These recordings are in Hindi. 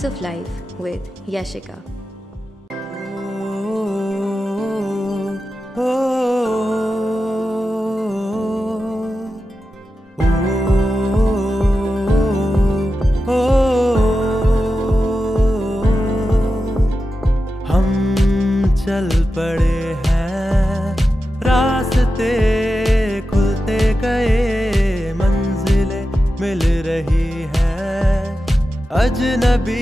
Beats of Life with Yashika. हम चल पड़े हैं, रास्ते खुलते गए, मंजिलें मिल रही हैं, अजनबी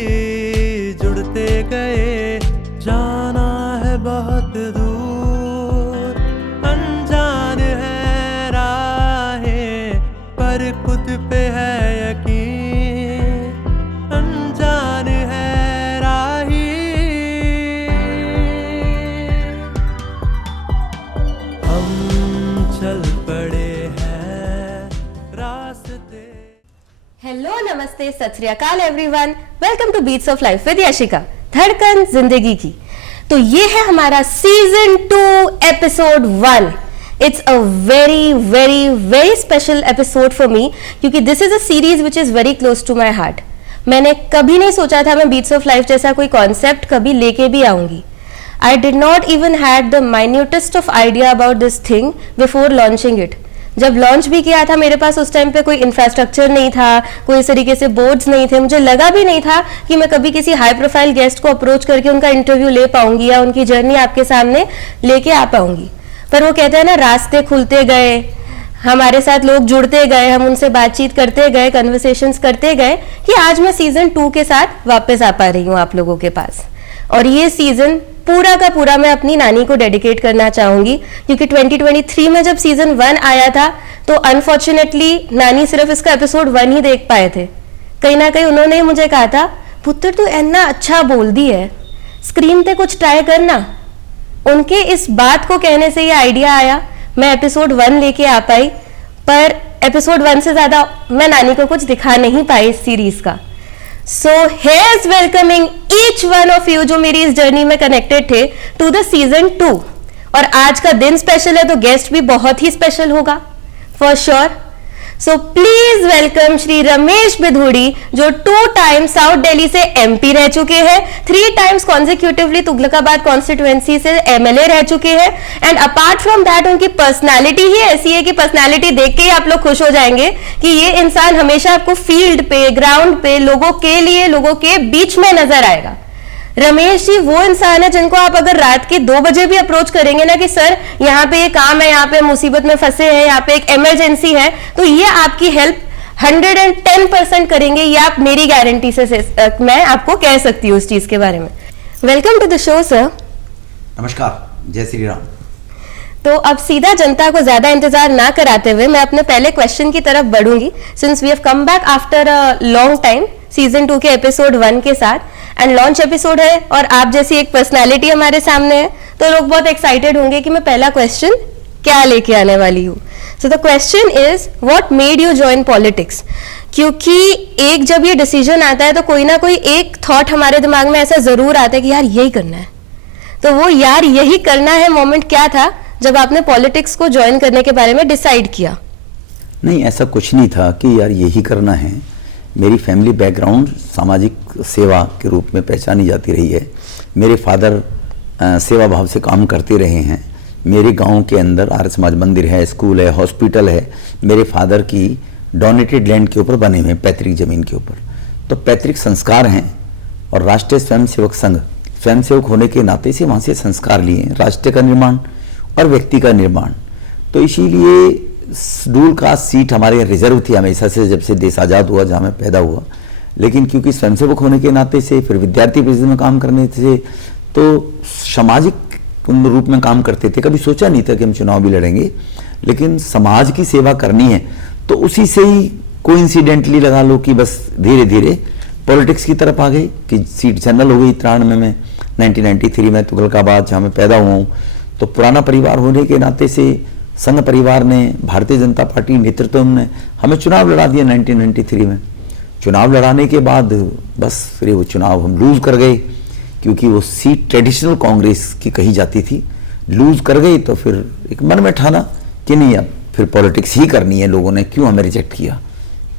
जुड़ते गए, जाना है बहुत दूर, अनजान है राहें, पर खुद पे है यकीन, अनजान है राही, हम चल पड़े हैं रास्ते। हेलो, नमस्ते, सत श्री अकाल everyone. Welcome to beats of life with Yashika, धड़कन जिंदगी की। तो ये है हमारा season 2 episode 1। It's a very very very special episode for me, क्योंकि this is a series which is very close to my heart. मैंने कभी नहीं सोचा था मैं बीट्स ऑफ लाइफ जैसा कोई कॉन्सेप्ट कभी लेके भी आऊंगी। I did not even had the minutest of idea about this thing before launching it. जब लॉन्च भी किया था मेरे पास उस टाइम पे कोई इंफ्रास्ट्रक्चर नहीं था, कोई इस तरीके से बोर्ड्स नहीं थे, मुझे लगा भी नहीं था कि मैं कभी किसी हाई प्रोफाइल गेस्ट को अप्रोच करके उनका इंटरव्यू ले पाऊंगी या उनकी जर्नी आपके सामने लेके आ पाऊंगी। पर वो कहते हैं ना, रास्ते खुलते गए, हमारे साथ लोग जुड़ते गए, हम उनसे बातचीत करते गए, कन्वर्सेशंस करते गए, कि आज मैं सीजन 2 के साथ वापस आ पा रही हूँ आप लोगों के पास। और ये सीजन पूरा का पूरा मैं अपनी नानी को डेडिकेट करना चाहूंगी, क्योंकि 2023 में जब सीजन 1 आया था तो अनफॉर्चुनेटली नानी सिर्फ इसका एपिसोड 1 ही देख पाए थे। कहीं ना कहीं उन्होंने ही मुझे कहा था, पुत्र तू इतना अच्छा बोल दी है, स्क्रीन पे कुछ ट्राई करना। उनके इस बात को कहने से ये आइडिया आया, मैं एपिसोड 1 लेके आ पाई। पर एपिसोड 1 से ज्यादा मैं नानी को कुछ दिखा नहीं पाई इस सीरीज का। So here's welcoming each one of you जो मेरी इस जर्नी में कनेक्टेड थे to the season 2। और आज का दिन स्पेशल है तो गेस्ट भी बहुत ही स्पेशल होगा for sure। So please welcome Shri Ramesh Bidhuri, जो 2 टाइम्स साउथ दिल्ली से एमपी रह चुके हैं, 3 टाइम्स कॉन्जिक्यूटिवली तुगलकाबाद कॉन्स्टिट्यूएंसी से एमएलए रह चुके हैं। एंड अपार्ट फ्रॉम दैट उनकी पर्सनालिटी ही ऐसी है कि पर्सनालिटी देख के ही आप लोग खुश हो जाएंगे कि ये इंसान हमेशा आपको फील्ड पे, ग्राउंड पे, लोगों के लिए, लोगों के बीच में नजर आएगा। रमेश जी वो इंसान है जिनको आप अगर रात के 2 बजे भी अप्रोच करेंगे ना कि सर यहाँ पे ये काम है, यहाँ पे मुसीबत में फंसे हैं, यहाँ पे एक इमरजेंसी है, तो ये आपकी हेल्प 110% करेंगे। ये आप मेरी गारंटी से मैं आपको कह सकती हूँ उस चीज के बारे में। Welcome to the show sir. नमस्कार, जय श्री राम। तो अब सीधा जनता को ज्यादा इंतजार ना कराते हुए मैं अपने पहले क्वेश्चन की तरफ बढ़ूंगी, since we have come back after a long time season 2 के एपिसोड 1 के साथ, एंड लॉन्च एपिसोड है और आप जैसी एक पर्सनालिटी हमारे सामने है, तो लोग बहुत एक्साइटेड होंगे कि मैं पहला क्वेश्चन क्या लेके आने वाली हूँ। So the question is, what made you join politics? क्योंकि एक जब ये डिसीजन आता है तो कोई ना कोई एक थॉट हमारे दिमाग में ऐसा जरूर आता है कि यार यही करना है। तो वो यार यही करना है मोमेंट क्या था जब आपने पॉलिटिक्स को ज्वाइन करने के बारे में डिसाइड किया? नहीं, ऐसा कुछ नहीं था कि यार यही करना है। मेरी फैमिली बैकग्राउंड सामाजिक सेवा के रूप में पहचानी जाती रही है। मेरे फादर सेवा भाव से काम करते रहे हैं। मेरे गांव के अंदर आर्य समाज मंदिर है, स्कूल है, हॉस्पिटल है, मेरे फादर की डोनेटेड लैंड के ऊपर बने हुए हैं, पैतृक जमीन के ऊपर। तो पैतृक संस्कार हैं और राष्ट्रीय स्वयंसेवक संघ, स्वयंसेवक होने के नाते से वहाँ से संस्कार लिए हैं, राष्ट्र का निर्माण और व्यक्ति का निर्माण। तो इसीलिए शेड्यूल कास्ट सीट हमारे यहाँ रिजर्व थी हमेशा से, जब से देश आज़ाद हुआ, जहाँ मैं पैदा हुआ। लेकिन क्योंकि स्वयंसेवक होने के नाते से, फिर विद्यार्थी परिषद में काम करने से, तो सामाजिक रूप में काम करते थे। कभी सोचा नहीं था कि हम चुनाव भी लड़ेंगे, लेकिन समाज की सेवा करनी है तो उसी से ही कोइंसिडेंटली लगा लो कि बस धीरे धीरे पॉलिटिक्स की तरफ आ गई कि सीट जनरल हो गई 93 में। 1993 में तुगलकाबाद जहाँ मैं पैदा हुआ हूँ, तो पुराना परिवार होने के नाते से संघ परिवार ने, भारतीय जनता पार्टी नेतृत्व ने हमें चुनाव लड़ा दिया 1993 में। चुनाव लड़ाने के बाद बस फिर वो चुनाव हम लूज कर गए, क्योंकि वो सीट ट्रेडिशनल कांग्रेस की कही जाती थी। लूज कर गई तो फिर एक मन में ठाना कि नहीं, अब फिर पॉलिटिक्स ही करनी है। लोगों ने क्यों हमें रिजेक्ट किया,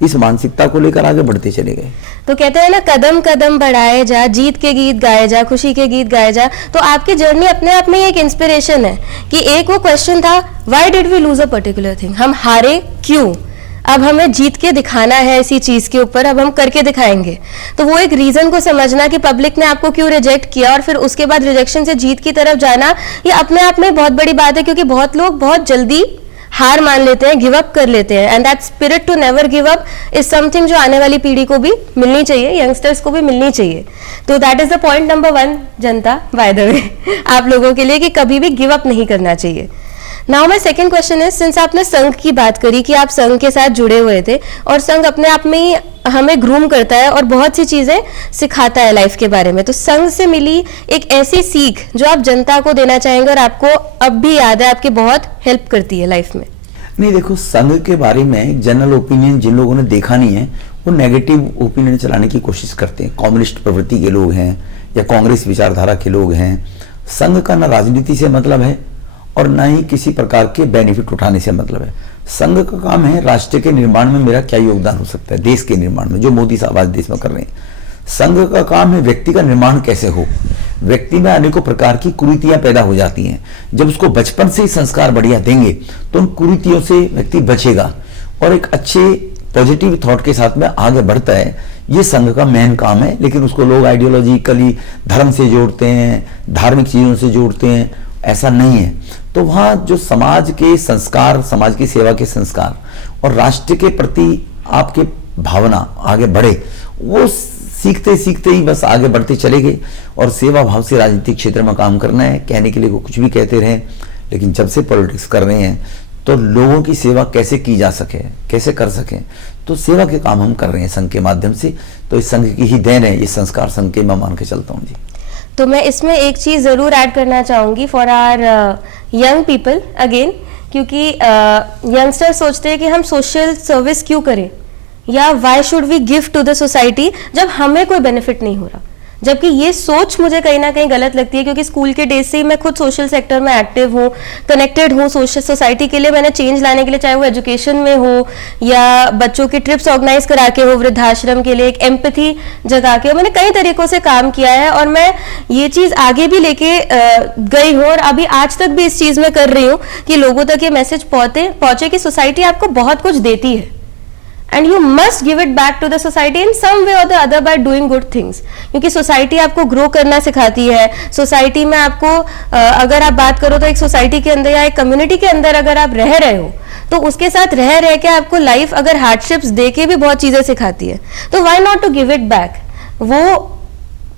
इस मानसिकता को लेकर आगे बढ़ते चले गए। तो कहते हैं ना, कदम कदम बढ़ाए जा, जीत के गीत गाए जा, खुशी के गीत गाए जा। तो आपकी जर्नी अपने आप में एक इंस्पिरेशन है कि एक वो क्वेश्चन था, why did we lose a particular thing, हम हारे क्यों, अब हमें जीत के दिखाना है इसी चीज के ऊपर, अब हम करके दिखाएंगे। तो वो एक रीजन को समझना कि पब्लिक ने आपको क्यों रिजेक्ट किया, और फिर उसके बाद रिजेक्शन से जीत की तरफ जाना, ये अपने आप में बहुत बड़ी बात है। क्योंकि बहुत लोग बहुत जल्दी हार मान लेते हैं, गिव अप कर लेते हैं, and that spirit to never give up is something जो आने वाली पीढ़ी को भी मिलनी चाहिए, यंगस्टर्स को भी मिलनी चाहिए। तो that is the point number 1 Janata, by the way, आप लोगों के लिए, कि कभी भी गिव अप नहीं करना चाहिए। Now my second question is, since आपने संघ की बात करी कि आप संघ के साथ जुड़े हुए थे, और संघ अपने आप में ही हमें ग्रूम करता है और बहुत सी चीजें सिखाता है लाइफ के बारे में, तो संघ से मिली एक ऐसी सीख जो आप जनता को देना चाहेंगे और आपको अब भी याद है, आपकी बहुत हेल्प करती है लाइफ में? नहीं, देखो, संघ के बारे में जनरल ओपिनियन जिन लोगों ने देखा नहीं है वो नेगेटिव ओपिनियन चलाने की कोशिश करते हैं। कम्युनिस्ट प्रवृत्ति के लोग हैं या कांग्रेस विचारधारा के लोग हैं। संघ का ना राजनीति से मतलब है और ना ही किसी प्रकार के बेनिफिट उठाने से मतलब है। संघ का काम है राष्ट्र के निर्माण में मेरा क्या योगदान हो सकता है, देश के निर्माण में, जो मोदी साहब आज देश में कर रहे हैं। संघ का काम है व्यक्ति का निर्माण कैसे हो। व्यक्ति में अनेकों प्रकार की कुरीतियां पैदा हो जाती हैं, जब उसको बचपन से ही संस्कार बढ़िया देंगे तो उन कुरीतियों से व्यक्ति बचेगा और एक अच्छे पॉजिटिव थॉट के साथ में आगे बढ़ता है। ये संघ का मेन काम है, लेकिन उसको लोग आइडियोलॉजिकली धर्म से जोड़ते हैं, धार्मिक चीजों से जोड़ते हैं, ऐसा नहीं है। तो वहाँ जो समाज के संस्कार, समाज की सेवा के संस्कार और राष्ट्र के प्रति आपके भावना आगे बढ़े, वो सीखते सीखते ही बस आगे बढ़ते चले गए। और सेवा भाव से राजनीतिक क्षेत्र में काम करना है, कहने के लिए वो कुछ भी कहते रहे, लेकिन जब से पॉलिटिक्स कर रहे हैं तो लोगों की सेवा कैसे की जा सके, कैसे कर सकें, तो सेवा के काम हम कर रहे हैं संघ के माध्यम से। तो इस संघ की ही देन है, ये संस्कार संघ के मैं मान के चलता हूँ जी। तो मैं इसमें एक चीज जरूर ऐड करना चाहूंगी for our young people again, क्योंकि यंगस्टर सोचते हैं कि हम सोशल सर्विस क्यों करें, या why should we give to the society जब हमें कोई बेनिफिट नहीं हो रहा। जबकि ये सोच मुझे कहीं ना कहीं गलत लगती है, क्योंकि स्कूल के डेज से ही मैं खुद सोशल सेक्टर में एक्टिव हूँ, कनेक्टेड हूँ सोसाइटी के लिए। मैंने चेंज लाने के लिए, चाहे वो एजुकेशन में हो या बच्चों की ट्रिप्स ऑर्गेनाइज करा के हो, वृद्धाश्रम के लिए एक एम्पैथी जगा के हो, मैंने कई तरीकों से काम किया है और मैं ये चीज़ आगे भी लेके गई हूँ और अभी आज तक भी इस चीज़ में कर रही हूँ कि लोगों तक ये मैसेज पहुँचे कि सोसाइटी आपको बहुत कुछ देती है and you must give it back to the society in some way और the other by doing good things. क्योंकि सोसाइटी आपको ग्रो करना सिखाती है। सोसाइटी में आपको अगर आप बात करो तो एक सोसाइटी के अंदर या एक कम्युनिटी के अंदर अगर आप रह रहे हो तो उसके साथ रह के आपको लाइफ अगर हार्डशिप्स दे के भी बहुत चीजें सिखाती है, तो why not to give it back. वो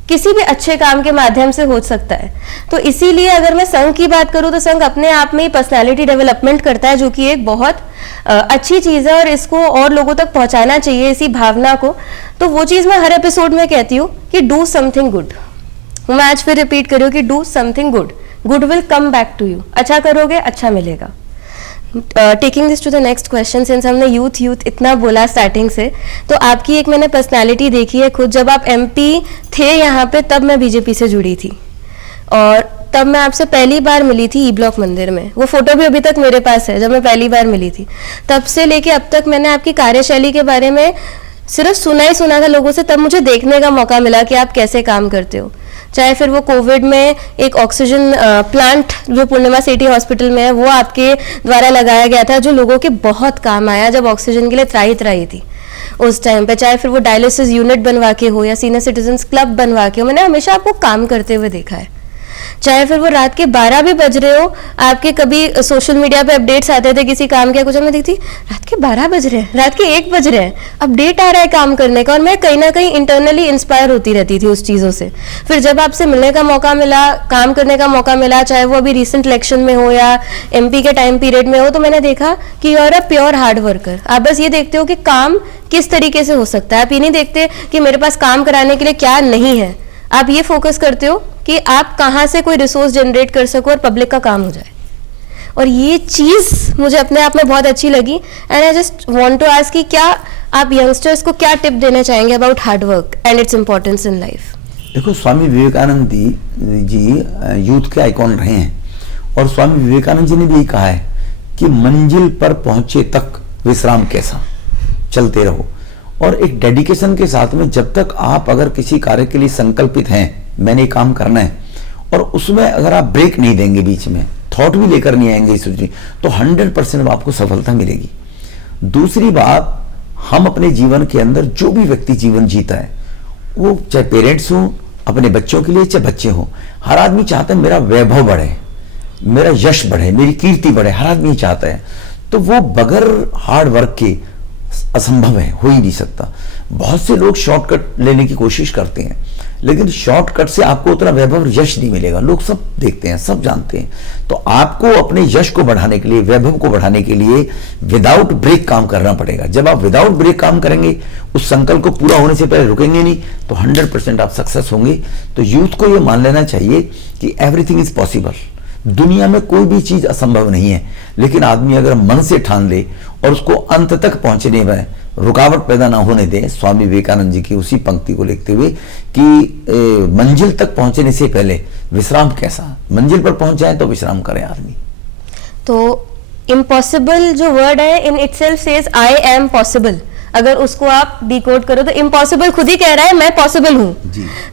किसी भी अच्छे काम के माध्यम से हो सकता है। तो इसीलिए अगर मैं संघ की बात करूं तो संघ अपने आप में ही पर्सनालिटी डेवलपमेंट करता है, जो कि एक बहुत अच्छी चीज है और इसको और लोगों तक पहुंचाना चाहिए, इसी भावना को। तो वो चीज मैं हर एपिसोड में कहती हूँ कि डू समथिंग गुड। मैं आज फिर रिपीट कर रही हूँ कि do something good, good will come back to you. अच्छा करोगे अच्छा मिलेगा। Taking this to the next question, since हमने यूथ इतना बोला स्टार्टिंग से, तो आपकी एक मैंने पर्सनालिटी देखी है खुद। जब आप एमपी थे यहाँ पे तब मैं बीजेपी से जुड़ी थी और तब मैं आपसे पहली बार मिली थी ई ब्लॉक मंदिर में। वो फोटो भी अभी तक मेरे पास है जब मैं पहली बार मिली थी। तब से लेके अब तक मैंने आपकी कार्यशैली के बारे में सिर्फ सुना ही सुना था लोगों से, तब मुझे देखने का मौका मिला कि आप कैसे काम करते हो। चाहे फिर वो कोविड में एक ऑक्सीजन प्लांट जो पूर्णिमा सिटी हॉस्पिटल में है वो आपके द्वारा लगाया गया था, जो लोगों के बहुत काम आया जब ऑक्सीजन के लिए त्राही थी उस टाइम पे। चाहे फिर वो डायलिसिस यूनिट बनवा के हो या सीनियर सिटीजन्स क्लब बनवा के हो, मैंने हमेशा आपको काम करते हुए देखा है। चाहे फिर वो रात के 12 भी बज रहे हो, आपके कभी सोशल मीडिया पे अपडेट्स आते थे किसी काम के, कुछ मैं देखती रात के 12 बज रहे हैं, रात के 1 बज रहे हैं, अपडेट आ रहा है काम करने का, और मैं कहीं ना कहीं इंटरनली इंस्पायर होती रहती थी उस चीज़ों से। फिर जब आपसे मिलने का मौका मिला, काम करने का मौका मिला, चाहे वो अभी रिसेंट इलेक्शन में हो या एमपी के टाइम पीरियड में हो, तो मैंने देखा कि you are a pure hard worker. आप बस ये देखते हो कि काम किस तरीके से हो सकता है, आप ये नहीं देखते कि मेरे पास काम कराने के लिए क्या नहीं है। आप ये फोकस करते हो कि आप कहाँ से कोई रिसोर्स जनरेट कर सको और पब्लिक का काम हो जाए। और ये चीज़ मुझे अपने आप में बहुत अच्छी लगी and I just want to ask कि क्या आप यंगस्टर्स को क्या टिप देना चाहेंगे about hard work and its importance in life? देखो, स्वामी विवेकानंद जी यूथ के आइकॉन रहे हैं और स्वामी विवेकानंद जी ने भी कहा है कि मंजिल पर पहुंचे तक विश्राम कैसा, चलते रहो। और एक डेडिकेशन के साथ में जब तक आप अगर किसी कार्य के लिए संकल्पित हैं, मैंने ये काम करना है, और उसमें अगर आप ब्रेक नहीं देंगे, बीच में थॉट भी लेकर नहीं आएंगे इस सोचने, तो 100% आपको सफलता मिलेगी। दूसरी बात, हम अपने जीवन के अंदर जो भी व्यक्ति जीवन जीता है, वो चाहे पेरेंट्स हो अपने बच्चों के लिए, चाहे बच्चे हो, हर आदमी चाहता है मेरा वैभव बढ़े, मेरा यश बढ़े, मेरी कीर्ति बढ़े, हर आदमी चाहता है। तो वो बगैर हार्ड वर्क के असंभव है, हो ही नहीं सकता। बहुत से लोग शॉर्टकट लेने की कोशिश करते हैं, लेकिन शॉर्टकट से आपको उतना वैभव यश नहीं मिलेगा। लोग सब देखते हैं, सब जानते हैं। तो आपको अपने यश को बढ़ाने के लिए, वैभव को बढ़ाने के लिए विदाउट ब्रेक काम करना पड़ेगा। जब आप विदाउट ब्रेक काम करेंगे, उस संकल्प को पूरा होने से पहले रुकेंगे नहीं, तो 100% आप सक्सेस होंगे। तो यूथ को यह मान लेना चाहिए कि एवरीथिंग इज पॉसिबल। दुनिया में कोई भी चीज असंभव नहीं है, लेकिन आदमी अगर मन से ठान ले और उसको अंत तक पहुंचने में रुकावट पैदा ना होने दें। स्वामी विवेकानंद जी की उसी पंक्ति को लिखते हुए कि मंजिल तक पहुंचने से पहले विश्राम कैसा, मंजिल पर पहुंच जाए तो विश्राम करे आदमी। तो इम्पॉसिबल जो वर्ड है in itself says I am possible. अगर उसको आप डिकोड करो तो इम्पॉसिबल खुद ही कह रहा है मैं पॉसिबल हूं।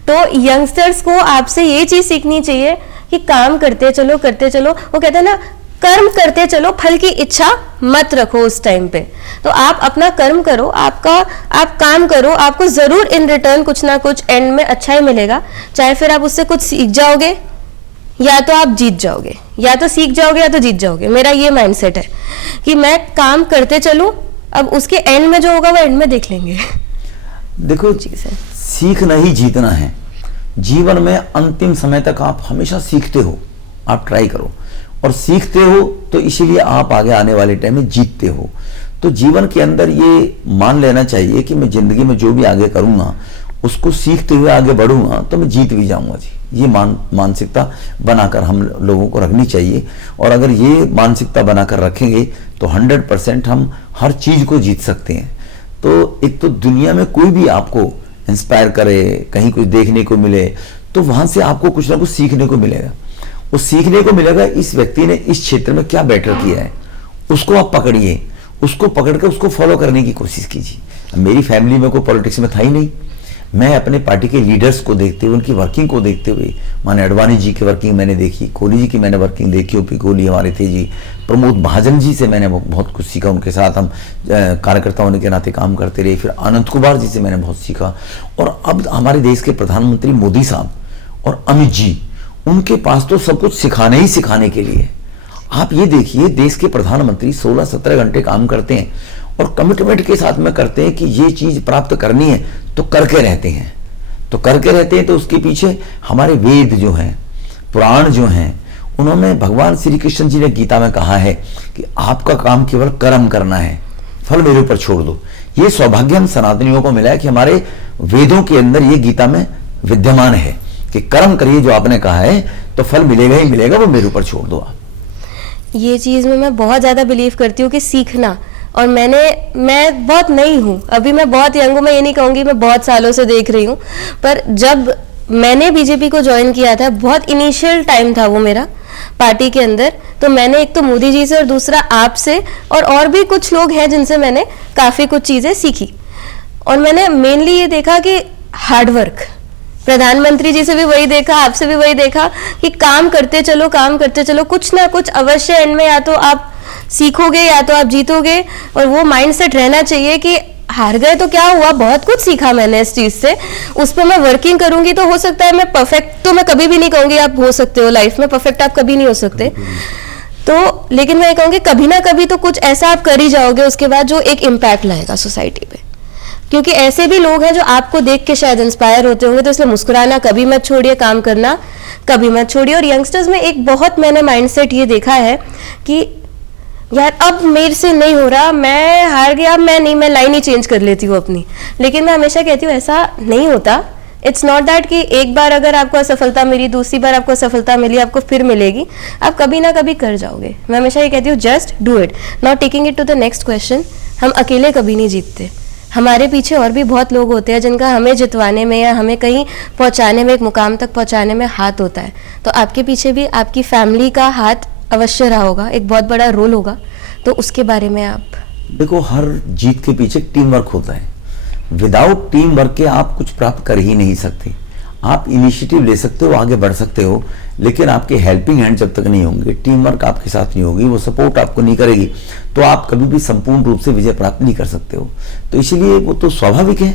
तो यंगस्टर्स को आपसे ये चीज सीखनी चाहिए कि काम करते चलो करते चलो। वो कहते हैं ना, कर्म करते चलो, फल की इच्छा मत रखो उस टाइम पे। तो आप अपना कर्म करो, आप काम करो, आपको जरूर इन रिटर्न कुछ ना कुछ एंड में अच्छा ही मिलेगा। चाहे फिर आप उससे कुछ सीख जाओगे या तो आप जीत जाओगे, या तो सीख जाओगे या तो जीत जाओगे। मेरा ये माइंडसेट है कि मैं काम करते चलूं, अब उसके एंड में जो होगा वो एंड में देख लेंगे। देखो, सीखना ही जीतना है। जीवन में अंतिम समय तक आप हमेशा सीखते हो, आप ट्राई करो, और सीखते हो तो इसीलिए आप आगे आने वाले टाइम में जीतते हो। तो जीवन के अंदर ये मान लेना चाहिए कि मैं जिंदगी में जो भी आगे करूंगा उसको सीखते हुए आगे बढ़ूंगा तो मैं जीत भी जाऊंगा जी। ये मानसिकता बनाकर हम लोगों को रखनी चाहिए, और अगर ये मानसिकता बनाकर रखेंगे तो 100% हम हर चीज को जीत सकते हैं। तो एक तो दुनिया में कोई भी आपको इंस्पायर करे, कहीं कुछ देखने को मिले, तो वहां से आपको कुछ ना कुछ सीखने को मिलेगा। वो सीखने को मिलेगा इस व्यक्ति ने इस क्षेत्र में क्या बेटर किया है, उसको आप पकड़िए, उसको पकड़ के उसको फॉलो करने की कोशिश कीजिए। मेरी फैमिली में कोई पॉलिटिक्स में था ही नहीं। मैं अपने पार्टी के लीडर्स को देखते हुए, उनकी वर्किंग को देखते हुए, माने अडवाणी जी की वर्किंग मैंने देखी, कोहली जी की मैंने वर्किंग देखी, ओपी कोहली हमारे थे जी, प्रमोद महाजन जी से मैंने बहुत कुछ सीखा, उनके साथ हम कार्यकर्ता होने के नाते काम करते रहे। फिर आनंद कुमार जी से मैंने बहुत सीखा, और अब हमारे देश के प्रधानमंत्री मोदी साहब और अमित जी, उनके पास तो सब कुछ सिखाने ही सिखाने के लिए। आप ये देखिए, देश के प्रधानमंत्री 16-17 घंटे काम करते हैं और कमिटमेंट के साथ में करते हैं कि ये चीज प्राप्त करनी है, तो करके रहते हैं। तो उसके पीछे हमारे वेद जो हैं, पुराण जो हैं, उन्होंने, भगवान श्री कृष्ण जी ने गीता में कहा है कि आपका काम केवल कर्म करना है, फल मेरे ऊपर छोड़ दो। ये सौभाग्य हम सनातनियों को मिला है कि हमारे वेदों के अंदर ये गीता में विद्यमान है कि कर्म करिए जो आपने कहा है, तो फल मिलेगा ही मिलेगा, वो मेरे ऊपर छोड़ दो आप। ये चीज में मैं बहुत ज्यादा बिलीव करती हूँ कि सीखना। और मैं बहुत नई हूँ, अभी मैं बहुत यंग हूँ, मैं ये नहीं कहूँगी मैं बहुत सालों से देख रही हूँ। पर जब मैंने बीजेपी को ज्वाइन किया था, बहुत इनिशियल टाइम था वो मेरा पार्टी के अंदर, तो मैंने एक तो मोदी जी से और दूसरा आपसे और भी कुछ लोग हैं जिनसे मैंने काफ़ी कुछ चीज़ें सीखी। और मैंने मेनली ये देखा कि हार्डवर्क, प्रधानमंत्री जी से भी वही देखा, आपसे भी वही देखा कि काम करते चलो, कुछ ना कुछ अवश्य एंड में या तो आप सीखोगे या तो आप जीतोगे। और वो माइंडसेट रहना चाहिए कि हार गए तो क्या हुआ, बहुत कुछ सीखा मैंने इस चीज से, उस पर मैं वर्किंग करूंगी तो हो सकता है मैं परफेक्ट, तो मैं कभी भी नहीं कहूंगी आप हो सकते हो लाइफ में, परफेक्ट आप कभी नहीं हो सकते। तो लेकिन मैं कहूंगी कभी ना कभी तो कुछ ऐसा आप कर ही जाओगे उसके बाद जो एक इम्पैक्ट लाएगा सोसाइटी पे। क्योंकि ऐसे भी लोग हैं जो आपको देख के शायद इंस्पायर होते होंगे, तो इसलिए मुस्कुराना कभी मत छोड़िए, काम करना कभी मत छोड़िए। और यंगस्टर्स में एक बहुत मैंने माइंडसेट ये देखा है कि यार अब मेरे से नहीं हो रहा, मैं हार गया, मैं लाइन ही चेंज कर लेती हूँ अपनी। लेकिन मैं हमेशा कहती हूँ ऐसा नहीं होता। इट्स नॉट दैट कि एक बार अगर आपको असफलता मिली, दूसरी बार आपको असफलता मिली, आपको फिर मिलेगी, आप कभी ना कभी कर जाओगे। मैं हमेशा ये कहती हूँ just do it, not taking it to the next question. हम अकेले कभी नहीं जीतते, हमारे पीछे और भी बहुत लोग होते हैं जिनका हमें जितवाने में या हमें कहीं पहुंचाने में, एक मुकाम तक पहुंचाने में हाथ होता है। तो आपके पीछे भी आपकी फैमिली का हाथ अवश्य रहा होगा, एक बहुत बड़ा रोल होगा। तो उसके बारे में आप देखो, हर जीत के पीछे टीम वर्क होता है। विदाउट टीम वर्क के आप कुछ प्राप्त कर ही नहीं सकते। आप इनिशिएटिव ले सकते हो, आगे बढ़ सकते हो, लेकिन आपके हेल्पिंग हैंड जब तक नहीं होंगे, टीम वर्क आपके साथ नहीं होगी, वो सपोर्ट आपको नहीं करेगी, तो आप कभी भी संपूर्ण रूप से विजय प्राप्त नहीं कर सकते हो। तो इसलिए वो तो स्वाभाविक है,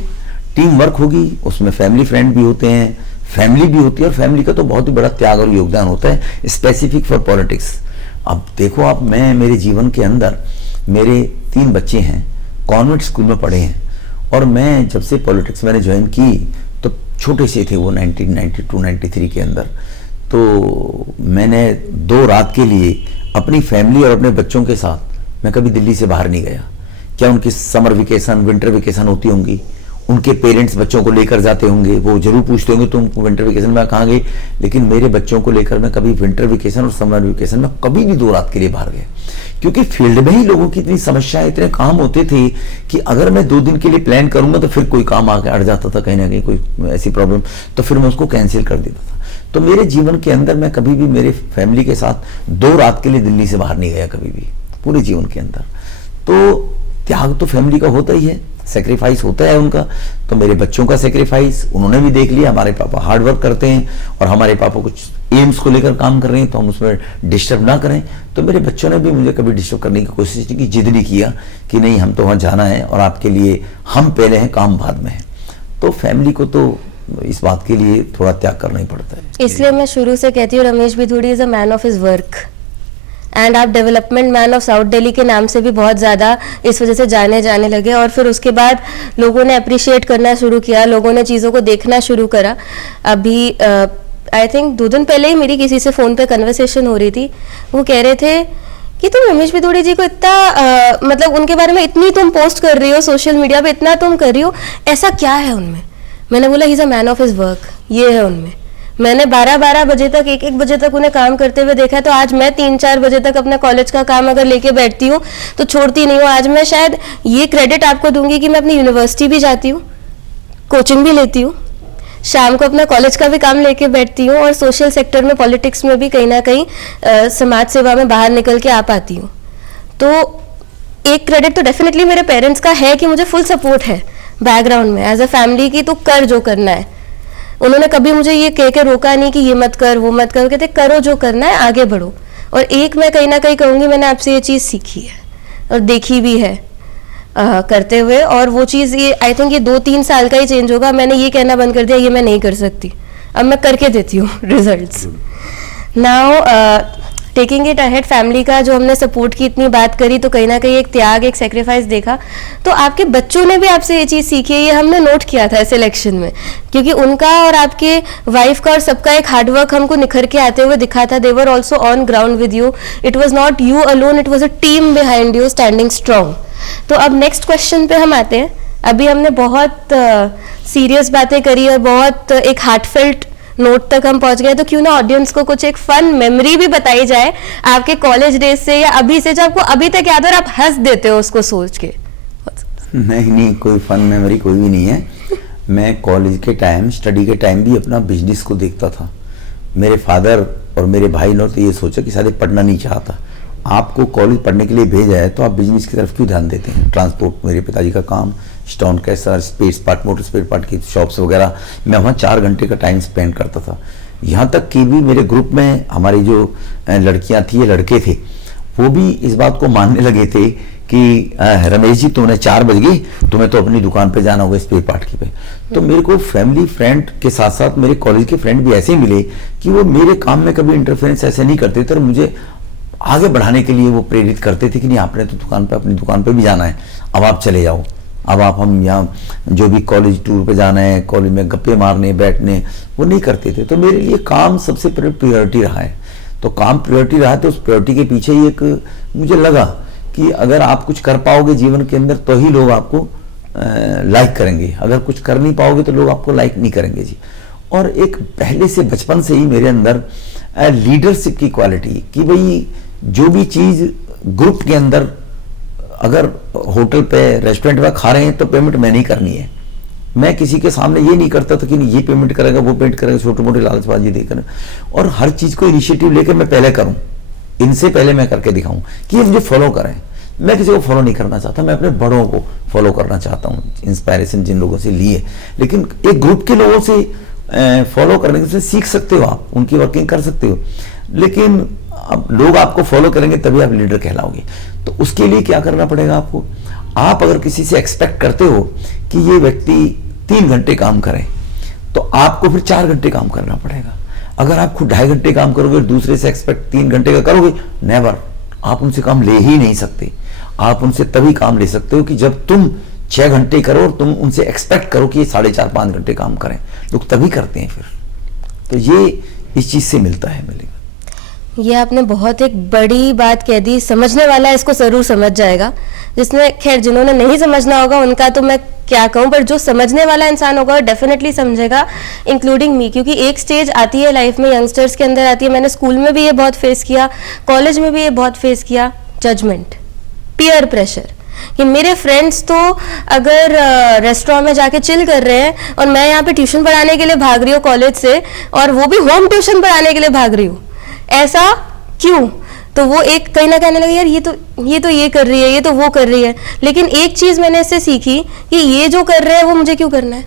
टीम वर्क होगी, उसमें फैमिली फ्रेंड भी होते हैं, फैमिली भी होती है, और फैमिली का तो बहुत ही बड़ा त्याग और योगदान होता है स्पेसिफिक फॉर पॉलिटिक्स। अब देखो आप, मैं मेरे जीवन के अंदर मेरे 3 बच्चे हैं, कॉन्वेंट स्कूल में पढ़े हैं, और मैं जब से पॉलिटिक्स मैंने ज्वाइन की तो छोटे से थे वो 1992-93 के अंदर। तो मैंने 2 रात के लिए अपनी फैमिली और अपने बच्चों के साथ मैं कभी दिल्ली से बाहर नहीं गया। क्या उनकी समर वेकेशन, विंटर वेकेशन होती होंगी, उनके पेरेंट्स बच्चों को लेकर जाते होंगे, वो जरूर पूछते होंगे तुम विंटर वेकेशन में कहाँ गए, लेकिन मेरे बच्चों को लेकर मैं कभी विंटर वेकेशन और समर वेकेशन में कभी नहीं 2 रात के लिए बाहर गया, क्योंकि फील्ड में ही लोगों की इतनी समस्याएं, इतने काम होते थे कि अगर मैं 2 दिन के लिए प्लान करूंगा तो फिर कोई काम आके अड़ जाता था, कहीं ना कहीं कोई ऐसी प्रॉब्लम, तो फिर मैं उसको कैंसिल कर देता था। तो मेरे जीवन के अंदर मैं कभी भी मेरे फैमिली के साथ 2 रात के लिए दिल्ली से बाहर नहीं गया कभी भी, पूरे जीवन के अंदर। तो त्याग तो फैमिली का होता ही है, सेक्रीफाइस होता है उनका। तो मेरे बच्चों का सेक्रीफाइस उन्होंने भी देख लिया, हमारे पापा हार्ड वर्क करते हैं और हमारे पापा कुछ एम्स को लेकर काम कर रहे हैं, तो हम उसमें डिस्टर्ब ना करें। तो मेरे बच्चों ने भी मुझे कभी डिस्टर्ब करने की कोशिश नहीं की, जिद नहीं किया कि नहीं हम तो वहाँ जाना है और आपके लिए हम पहले हैं, काम बाद में है। तो फैमिली को तो इस बात के लिए थोड़ा त्याग करना ही पड़ता है। इसलिए मैं शुरू से कहती हूँ रमेश भिथुड़ी is a man of his work, and आप development man of south Delhi के नाम से भी बहुत ज़्यादा इस वजह से जाने लगे, और फिर उसके बाद लोगों ने अप्रिशिएट करना शुरू किया, लोगों ने चीज़ों को देखना शुरू करा। अभी आई थिंक 2 दिन पहले ही मेरी किसी से फ़ोन पे कन्वर्सेशन हो रही थी, वो कह रहे थे कि तुम रमेश भिथुड़ी जी को इतना मतलब उनके बारे में इतनी तुम पोस्ट कर रही हो सोशल मीडिया पे, इतना तुम कर रही हो, ऐसा क्या है उनमें? मैंने बोला he is a man of his work, ये है उनमें। मैंने 12-12 बजे तक, 1-1 बजे तक उन्हें काम करते हुए देखा है। तो आज मैं 3-4 बजे तक अपने कॉलेज का काम अगर लेके बैठती हूँ तो छोड़ती नहीं हूँ। आज मैं शायद ये क्रेडिट आपको दूंगी कि मैं अपनी यूनिवर्सिटी भी जाती हूँ, कोचिंग भी लेती हूँ, शाम को अपना कॉलेज का भी काम लेके बैठती हूँ, और सोशल सेक्टर में, पॉलिटिक्स में भी कहीं ना कहीं समाज सेवा में बाहर निकल के आ पाती हूँ। तो एक क्रेडिट तो डेफिनेटली मेरे पेरेंट्स का है कि मुझे फुल सपोर्ट है बैकग्राउंड में एज अ फैमिली की, तो कर जो करना है। उन्होंने कभी मुझे ये कह के रोका नहीं कि ये मत कर, वो मत कर, कहते करो जो करना है, आगे बढ़ो। और एक मैं कहीं ना कहीं कहूँगी मैंने आपसे ये चीज़ सीखी है और देखी भी है करते हुए, और वो चीज़ ये आई थिंक ये 2-3 साल का ही चेंज होगा। मैंने ये कहना बंद कर दिया ये मैं नहीं कर सकती, अब मैं करके देती हूँ results. Now taking it ahead, family का जो हमने सपोर्ट की इतनी बात करी, तो कहीं ना कहीं एक त्याग, एक सेक्रीफाइस देखा। तो आपके बच्चों ने भी आपसे ये चीज़ सीखी है, ये हमने नोट किया था इस इलेक्शन में, क्योंकि उनका और आपके वाइफ का और सबका एक हार्डवर्क हमको निखर के आते हुए दिखा था। They were also on ground with you, it was not you alone, it was a team behind you standing strong. तो अब नेक्स्ट क्वेश्चन पे हम आते हैं। अभी हमने बहुत सीरियस बातें करी और बहुत एक हार्टफेल्ट नोट तक हम पहुंच गए, तो क्यों ना ऑडियंस को कुछ एक फन मेमोरी भी बताई जाए आपके कॉलेज डेज से या अभी से, जो आपको अभी तक याद है और आप हंस देते हो उसको सोच के। नहीं, कोई फन मेमोरी कोई भी नहीं है। मैं कॉलेज के टाइम, स्टडी के टाइम भी अपना बिजनेस को देखता था। मेरे फादर और मेरे भाई ने तो ये सोचा कि शायद पढ़ना नहीं चाहता, आपको कॉलेज पढ़ने के लिए भेजा है तो आप बिजनेस की तरफ क्यों ध्यान देते हैं। ट्रांसपोर्ट मेरे पिताजी का काम, stone crusher, spare part, motor spare part की शॉप्स वगैरह, मैं वहाँ 4 घंटे का टाइम स्पेंड करता था। यहाँ तक कि भी मेरे ग्रुप में हमारी जो लड़कियाँ थी या लड़के थे, वो भी इस बात को मानने लगे थे कि रमेश जी तुमने 4 बज गई, तुम्हें तो अपनी दुकान पे जाना होगा स्पेयर पार्ट की पे। तो मेरे को फैमिली फ्रेंड के साथ साथ मेरे कॉलेज के फ्रेंड भी ऐसे मिले कि वो मेरे काम में कभी इंटरफेरेंस ऐसे नहीं करते थे और मुझे आगे बढ़ाने के लिए वो प्रेरित करते थे कि नहीं आपने तो दुकान पे, अपनी दुकान पे भी जाना है, अब आप चले जाओ, अब आप हम यहाँ जो भी कॉलेज टूर पे जाना है, कॉलेज में गप्पे मारने बैठने, वो नहीं करते थे। तो मेरे लिए काम सबसे प्रायोरिटी रहा है। तो काम प्रायोरिटी रहा, तो उस प्रायोरिटी के पीछे ही एक मुझे लगा कि अगर आप कुछ कर पाओगे जीवन के अंदर तो ही लोग आपको लाइक करेंगे, अगर कुछ कर नहीं पाओगे तो लोग आपको लाइक नहीं करेंगे जी। और एक पहले से, बचपन से ही मेरे अंदर लीडरशिप की क्वालिटी, कि भाई जो भी चीज ग्रुप के अंदर, अगर होटल पे, रेस्टोरेंट में खा रहे हैं तो पेमेंट मैंने ही करनी है। मैं किसी के सामने ये नहीं करता था कि नहीं ये पेमेंट करेगा, वो पेमेंट करेगा, छोटे मोटे लालचबाजी देकर, और हर चीज को इनिशिएटिव लेकर मैं पहले करूं, इनसे पहले मैं करके दिखाऊं कि ये मुझे फॉलो करें। मैं किसी को फॉलो नहीं करना चाहता, मैं अपने बड़ों को फॉलो करना चाहता हूँ, इंस्पायरेशन जिन लोगों से लिए। लेकिन एक ग्रुप के लोगों से फॉलो करने से सीख सकते हो, आप उनकी वर्किंग कर सकते हो, लेकिन अब लोग आपको फॉलो करेंगे तभी आप लीडर कहलाओगे। तो उसके लिए क्या करना पड़ेगा आपको? आप अगर किसी से एक्सपेक्ट करते हो कि ये व्यक्ति 3 घंटे काम करे, तो आपको फिर 4 घंटे काम करना पड़ेगा। अगर आप खुद 2.5 घंटे काम करोगे और दूसरे से एक्सपेक्ट 3 घंटे का करोगे, नेवर, आप उनसे काम ले ही नहीं सकते। आप उनसे तभी काम ले सकते हो कि जब तुम 6 घंटे करो और तुम उनसे एक्सपेक्ट करो कि ये 4.5-5 घंटे काम करें, लोग तभी करते हैं फिर। तो ये इस चीज से मिलता है मिलेगा। ये आपने बहुत एक बड़ी बात कह दी, समझने वाला इसको जरूर समझ जाएगा। जिसने, खैर जिन्होंने नहीं समझना होगा उनका तो मैं क्या कहूँ, पर जो समझने वाला इंसान होगा वो डेफिनेटली समझेगा, इंक्लूडिंग मी। क्योंकि एक स्टेज आती है लाइफ में, यंगस्टर्स के अंदर आती है, मैंने स्कूल में भी ये बहुत फेस किया, कॉलेज में भी ये बहुत फेस किया, जजमेंट, पीयर प्रेशर, कि मेरे फ्रेंड्स तो अगर रेस्टोरेंट में जाके चिल कर रहे हैं और मैं यहाँ पे ट्यूशन पढ़ाने के लिए भाग रही हूँ कॉलेज से, और वो भी होम ट्यूशन पढ़ाने के लिए भाग रही हूँ, ऐसा क्यों? तो वो एक कहीं ना कहने लगे, यार ये कर रही है, ये तो वो कर रही है। लेकिन एक चीज मैंने इससे सीखी कि ये जो कर रहे हैं वो मुझे क्यों करना है,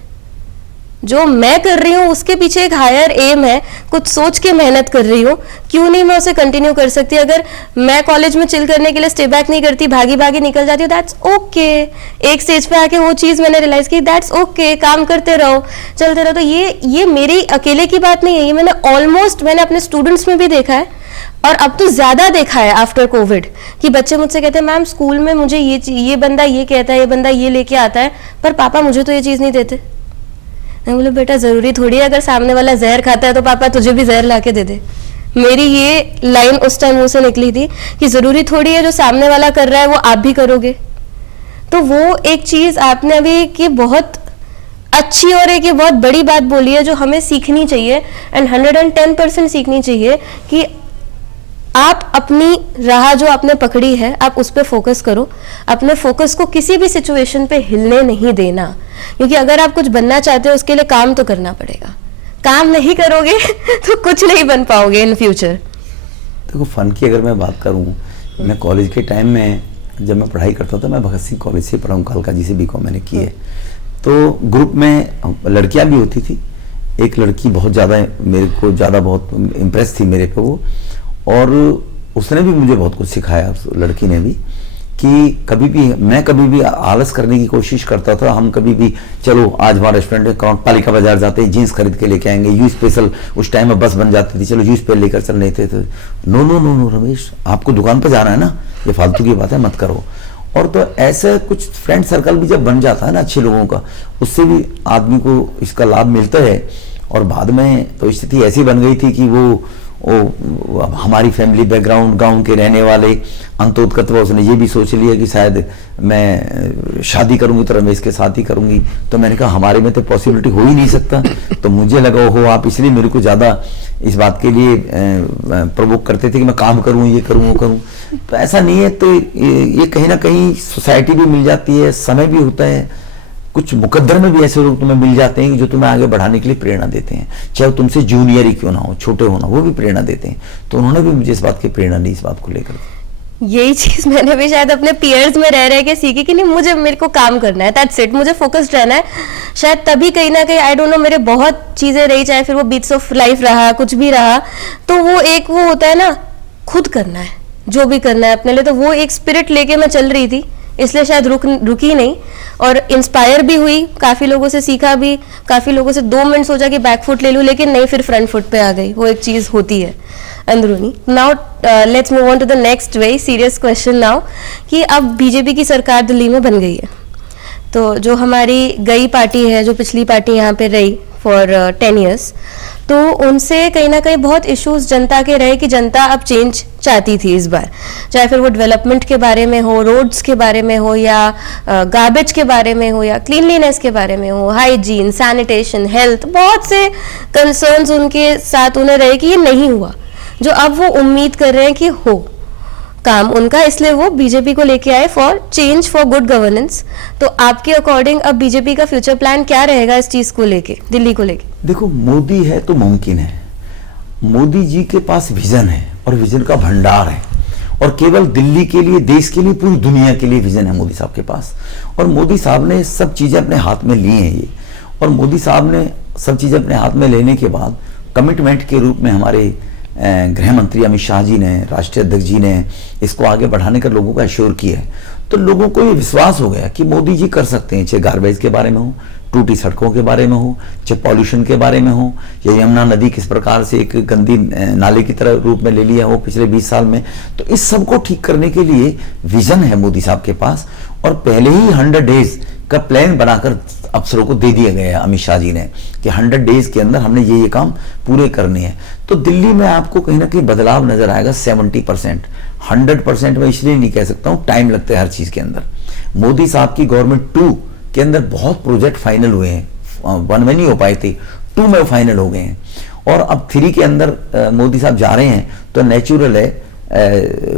जो मैं कर रही हूँ उसके पीछे एक हायर एम है, कुछ सोच के मेहनत कर रही हूँ, क्यों नहीं मैं उसे कंटिन्यू कर सकती? अगर मैं कॉलेज में चिल करने के लिए स्टे बैक नहीं करती, भागी भागी निकल जाती हूँ, दैट्स ओके। एक स्टेज पे आके वो चीज मैंने रियलाइज की, दैट्स ओके, काम करते रहो, चलते रहो। तो ये मेरी अकेले की बात नहीं है, ये मैंने अपने स्टूडेंट्स में भी देखा है, और अब तो ज्यादा देखा है आफ्टर कोविड, कि बच्चे मुझसे कहते हैं मैम स्कूल में मुझे ये बंदा ये कहता है, ये बंदा ये लेके आता है, पर पापा मुझे तो ये चीज नहीं देते। मैं बोले बेटा जरूरी थोड़ी है, अगर सामने वाला जहर खाता है तो पापा तुझे भी जहर ला के दे दे। मेरी ये लाइन उस टाइम मुंह से निकली थी कि जरूरी थोड़ी है जो सामने वाला कर रहा है वो आप भी करोगे। तो वो एक चीज आपने अभी की बहुत अच्छी और एक ये बहुत बड़ी बात बोली है जो हमें सीखनी चाहिए, एंड 110% सीखनी चाहिए, कि आप अपनी राह जो आपने पकड़ी है आप उस पर फोकस करो, अपने फोकस को किसी भी सिचुएशन पे हिलने नहीं देना। क्योंकि अगर आप कुछ बनना चाहते हो उसके लिए काम तो करना पड़ेगा, काम नहीं करोगे तो कुछ नहीं बन पाओगे इन फ्यूचर। देखो फन की अगर मैं बात करूं, मैं कॉलेज के टाइम में जब मैं पढ़ाई करता था, मैं भगत सिंह कॉलेज से पढ़ा हूँ, कालका जी से बीकॉम मैंने की है। तो ग्रुप में लड़कियां भी होती थी, एक लड़की बहुत ज़्यादा मेरे को बहुत इम्प्रेस थी मेरे पे वो, और उसने भी मुझे बहुत कुछ सिखाया, उस लड़की ने भी, कि मैं कभी भी आलस करने की कोशिश करता था। हम कभी भी चलो आज वहाँ रेस्टोरेंट में पालिका बाजार जाते हैं, जीन्स खरीद के लेके आएंगे, यू स्पेशल उस टाइम में बस बन जाती थी, चलो यू स्पेशल लेकर चल रहे थे। No no no no Ramesh, आपको दुकान पर जाना है ना, ये फालतू की बात है, मत करो। और तो ऐसा कुछ फ्रेंड सर्कल भी जब बन जाता है ना अच्छे लोगों का, उससे भी आदमी को इसका लाभ मिलता है। और बाद में तो स्थिति ऐसी बन गई थी कि वो हमारी फैमिली बैकग्राउंड गांव के रहने वाले अंतोत्कतवा, उसने ये भी सोच लिया कि शायद मैं शादी करूंगी तो रमेश के साथ ही करूंगी। तो मैंने कहा हमारे में तो पॉसिबिलिटी हो ही नहीं सकता। तो मुझे लगा हो आप इसलिए मेरे को ज़्यादा इस बात के लिए प्रवोक करते थे कि मैं काम करूं, ये करूं, वो करूं। तो ऐसा नहीं है। तो ये कहीं ना कहीं सोसाइटी भी मिल जाती है, समय भी होता है, कुछ मुकद्दर में भी ऐसे लोग तुम्हें मिल जाते हैं जो तुम्हें आगे बढ़ाने के लिए प्रेरणा देते हैं, चाहे वो तुमसे जूनियर ही क्यों ना हो, छोटे हो ना, वो भी प्रेरणा देते हैं। तो उन्होंने भी मुझे इस बात की प्रेरणा दी, इस बात को लेकर। यही चीज मैंने भी शायद अपने पीयर्स में रह के सीखी कि नहीं, मेरे को काम करना है, दैट्स इट, मुझे फोकस्ड रहना है। शायद तभी कहीं ना कहीं आई डोंट नो मेरे बहुत चीजें रही, चाहे फिर वो बीट्स ऑफ लाइफ रहा, कुछ भी रहा, तो वो होता है ना, खुद करना है जो भी करना है अपने लिए। तो वो एक स्पिरिट लेके मैं चल रही थी, इसलिए शायद रुकी नहीं, और इंस्पायर भी हुई, काफ़ी लोगों से सीखा भी, काफ़ी लोगों से 2 मिनट सोचा कि बैक फुट ले लूँ, लेकिन नहीं, फिर फ्रंट फुट पे आ गई। वो एक चीज़ होती है अंदरूनी। Now let's move on to the next very serious question now, कि अब बीजेपी की सरकार दिल्ली में बन गई है, तो जो हमारी गई पार्टी है, जो पिछली पार्टी यहाँ पे रही फॉर 10 ईयर्स, तो उनसे कहीं ना कहीं बहुत इश्यूज जनता के रहे कि जनता अब चेंज चाहती थी इस बार, चाहे फिर वो डेवलपमेंट के बारे में हो, रोड्स के बारे में हो, या गार्बेज के बारे में हो, या क्लीनलीनेस के बारे में हो, हाइजीन, सैनिटेशन, हेल्थ, बहुत से कंसर्न्स उनके साथ उन्हें रहे कि ये नहीं हुआ, जो अब वो उम्मीद कर रहे हैं कि हो काम उनका, इसलिए वो बीजेपी को लेके आए for change, for good governance. तो आपके अकॉर्डिंग अब बीजेपी का फ्यूचर प्लान क्या रहेगा इस चीज को लेके, दिल्ली को लेके? देखो, मोदी है तो मुमकिन है। मोदी जी के पास विजन है और विजन का भंडार है, और केवल दिल्ली के लिए, देश के लिए, पूरी दुनिया के लिए विजन है मोदी साहब के पास। और मोदी साहब ने सब चीज़ें अपने हाथ में ली हैं ये, और मोदी साहब ने सब चीज़ें अपने हाथ में लेने के बाद कमिटमेंट के रूप में हमारे गृह मंत्री अमित शाह जी ने, राष्ट्रीय अध्यक्ष जी ने इसको आगे बढ़ाने का लोगों को एश्योर किया है। तो लोगों को ये विश्वास हो गया कि मोदी जी कर सकते हैं, चाहे गार्बेज के बारे में हो, टूटी सड़कों के बारे में हो, चाहे पॉल्यूशन के बारे में हो, या यमुना नदी किस प्रकार से एक गंदी नाले की तरह रूप में ले लिया हो पिछले 20 साल में। तो इस सबको ठीक करने के लिए विजन है मोदी साहब के पास, और पहले ही 100 डेज का प्लान बनाकर अफसरों को दे दिया गया है अमित शाह जी ने कि 100 डेज के अंदर हमने ये काम पूरे करने हैं। तो दिल्ली में आपको कहीं ना कहीं बदलाव नजर आएगा 70%। 100% मैं इसलिए नहीं कह सकता हूँ, टाइम लगता है हर चीज के अंदर। मोदी साहब की गवर्नमेंट 2 के अंदर बहुत प्रोजेक्ट फाइनल हुए हैं, 1 में नहीं हो पाए थे, 2 में फाइनल हो गए हैं, और अब 3 के अंदर मोदी साहब जा रहे हैं। तो नेचुरल है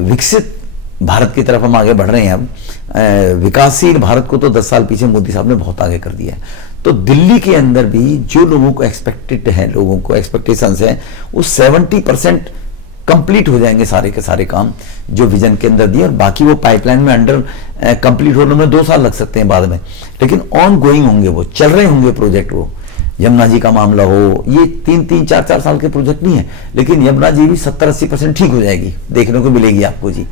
विकसित भारत की तरफ हम आगे बढ़ रहे हैं। अब विकासशील भारत को तो 10 साल पीछे मोदी साहब ने बहुत आगे कर दिया है। तो दिल्ली के अंदर भी जो लोगों को एक्सपेक्टेड है, लोगों को एक्सपेक्टेशंस है, वो 70% कंप्लीट हो जाएंगे सारे के सारे काम जो विजन के अंदर दिए, और बाकी वो पाइपलाइन में अंडर कंप्लीट होने में 2 साल लग सकते हैं बाद में, लेकिन ऑन गोइंग होंगे, वो चल रहे होंगे प्रोजेक्ट। वो यमुना जी का मामला हो, ये 3-3, 4-4 साल के प्रोजेक्ट नहीं है, लेकिन यमुना जी भी 70-80% ठीक हो जाएगी, देखने को मिलेगी आपको जी,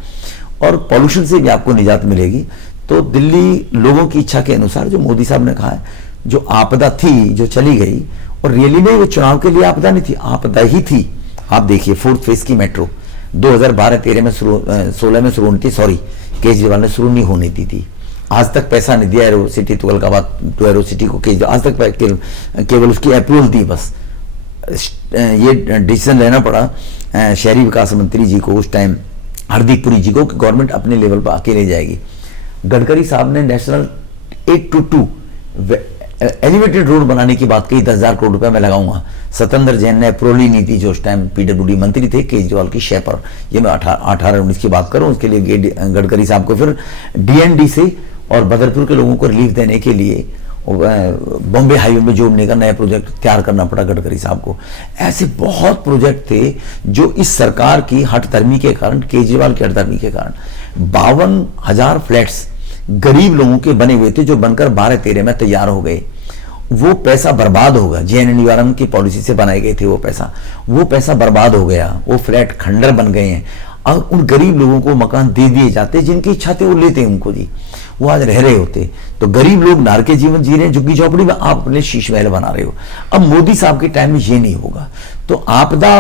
और पॉल्यूशन से भी आपको निजात मिलेगी। तो दिल्ली लोगों की इच्छा के अनुसार, जो मोदी साहब ने कहा है, जो आपदा थी जो चली गई, और रियली में वो चुनाव के लिए आपदा नहीं थी, आपदा ही थी। आप देखिए 4th फेज की मेट्रो 2012-13 में 16 में शुरू होनी थी, सॉरी केजरीवाल ने शुरू नहीं होने दी थी, आज तक पैसा नहीं दिया Aerocity Tughlakabad to Aerocity को, केजरीवाल आज तक केवल उसकी अप्रूवल दी बस। ये डिसीजन लेना पड़ा शहरी विकास मंत्री जी को उस टाइम, हरदीप पुरी जी को, कि गवर्नमेंट अपने लेवल पर अकेले जाएगी। गडकरी साहब ने नेशनल 822 एलिवेटेड रोड बनाने की बात कही, 10,000 करोड़ रुपए मैं लगाऊंगा। सत्येंद्र जैन ने अप्रूवल ही नहीं दी, जो उस टाइम पीडब्ल्यूडी मंत्री थे केजरीवाल की शय पर। ये मैं 18-19 की बात करूं, उसके लिए गडकरी साहब को फिर डीएनडी से और बदरपुर के लोगों को रिलीफ देने के लिए बॉम्बे हाईवे में जोड़ने का नया प्रोजेक्ट तैयार करना पड़ा गडकरी साहब को। ऐसे बहुत प्रोजेक्ट थे जो इस सरकार की हठधर्मी के कारण, केजरीवाल की हठधर्मी के कारण 52,000 फ्लैट्स गरीब लोगों के बने हुए थे, जो बनकर 12-13 में तैयार हो गए। वो पैसा बर्बाद होगा, JNNURM की पॉलिसी से बनाए गए थे वो पैसा बर्बाद हो गया, वो फ्लैट खंडर बन गए हैं। अब उन गरीब लोगों को मकान दे दिए जाते, जिनकी इच्छा थी वो लेते उनको जी, वो आज रह रहे होते। तो गरीब लोग नार के जीवन जी रहे हैं, झुग्गी झोपड़ी में, आप अपने शीश महल बना रहे हो। अब मोदी साहब के टाइम में ये नहीं होगा। तो आपदा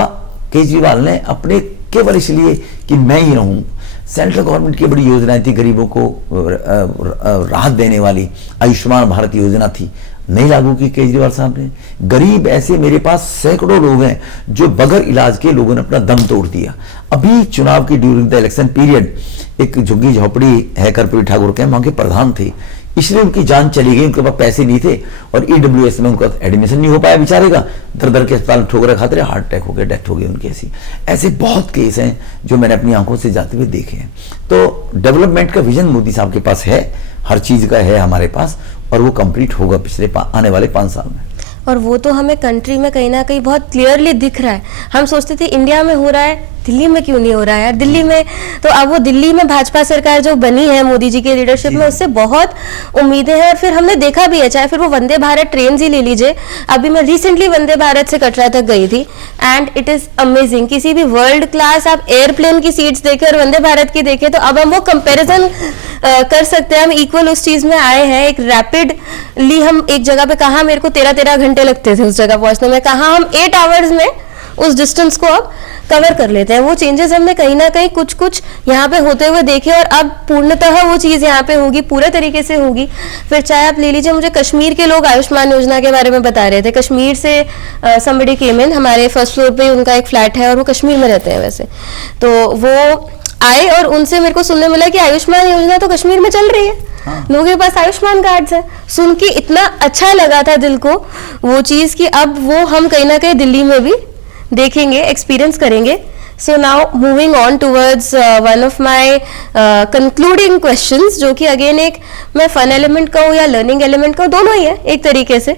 केजरीवाल ने अपने केवल इसलिए कि मैं ही रहूं, सेंट्रल गवर्नमेंट की बड़ी योजनाएं थी, गरीबों को राहत देने वाली, आयुष्मान भारत योजना थी, नहीं लागू की केजरीवाल साहब ने। गरीब ऐसे मेरे पास सैकड़ों लोग हैं जो बगैर इलाज के लोगों ने अपना दम तोड़ दिया। अभी चुनाव की ड्यूरिंग द इलेक्शन पीरियड एक झुग्गी झोपड़ी है, कर्पूरी ठाकुर के वहां के प्रधान थे, इसलिए उनकी जान चली गई, उनके पास पैसे नहीं थे, और EWS में उनका एडमिशन नहीं हो पाया बेचारे का, दर के अस्पताल ठोकरे खाते रहे, हार्ट अटैक हो गया, डेथ हो गई उनकी। ऐसे बहुत केस हैं जो मैंने अपनी आंखों से जाते हुए देखे हैं। तो डेवलपमेंट का विजन मोदी साहब के पास है, हर चीज का है हमारे पास, और वो कंप्लीट होगा आने वाले 5 साल में। और वो तो हमें कंट्री में कहीं ना कहीं बहुत क्लियरली दिख रहा है। हम सोचते थे इंडिया में हो रहा है, दिल्ली में क्यों नहीं हो रहा है यार, दिल्ली में। तो अब वो दिल्ली में भाजपा सरकार जो बनी है मोदी जी के लीडरशिप में, उससे बहुत उम्मीदें हैं। और फिर हमने देखा भी है, चाहे फिर वो वंदे भारत ट्रेन ही ले लीजिए। अभी मैं रिसेंटली वंदे भारत से कटरा तक गई थी, एंड इट इज अमेजिंग। किसी भी वर्ल्ड क्लास आप एयरप्लेन की सीट्स देखें और वंदे भारत की देखें, तो अब हम वो कंपेरिजन कर सकते हैं, हम इक्वल उस चीज में आए हैं। एक रैपिडली हम एक जगह पे, कहा मेरे को 13-13 घंटे लगते थे उस जगह पहुंचने में, कहा हम 8 आवर्स में उस डिस्टेंस को अब कवर कर लेते हैं। वो चेंजेस हमने कहीं ना कहीं कुछ यहाँ पे होते हुए देखे, और अब पूर्णतः वो चीज यहाँ पे होगी, पूरे तरीके से होगी। फिर चाहे आप ले लीजिए, मुझे कश्मीर के लोग आयुष्मान योजना के बारे में बता रहे थे। कश्मीर से समबडी केम इन, हमारे फर्स्ट फ्लोर पे उनका एक फ्लैट है और वो कश्मीर में रहते हैं वैसे। तो वो आए और उनसे मेरे को सुनने मिला कि आयुष्मान योजना तो कश्मीर में चल रही है, लोगों के पास आयुष्मान कार्ड्स है। सुन के इतना अच्छा लगा था दिल को वो चीज, कि अब वो हम कहीं ना कहीं दिल्ली में भी देखेंगे, एक्सपीरियंस करेंगे। So now moving on towards one of my concluding questions, जो कि अगेन एक मैं फन एलिमेंट कहूँ या लर्निंग एलिमेंट कहूँ, दोनों ही है एक तरीके से।